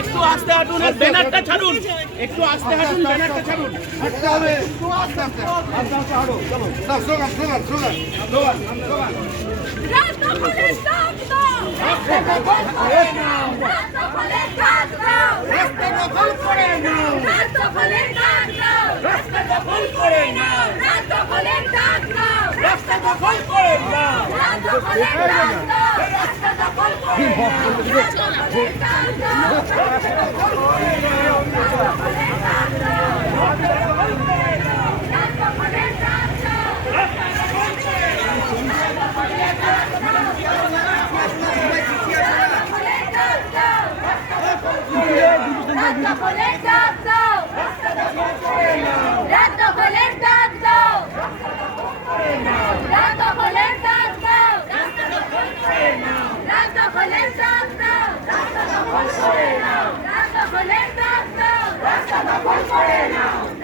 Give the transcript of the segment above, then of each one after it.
একটু আস্তে হাঁটুন ব্যানারটা ছাড়ুন। একটু আস্তে হাঁটুন, ব্যানারটা ছাড়ুন। হাঁটতে হবে একটু আস্তে আস্তে আস্তে আস্তে হাঁটো চলো দাও রাস্তা খুলে নাও রাস্তা রাস্তা খুলে করে নাও। রাস্তা খুলে করে নাও। রাস্তা খুলে করে নাও। Coleta, ação! going for it now.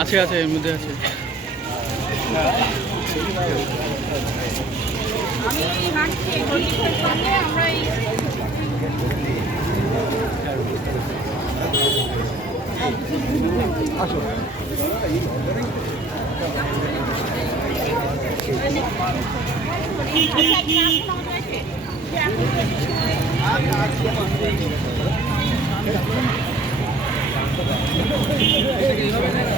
আছে আছে এর মধ্যে আছে আসো Thank.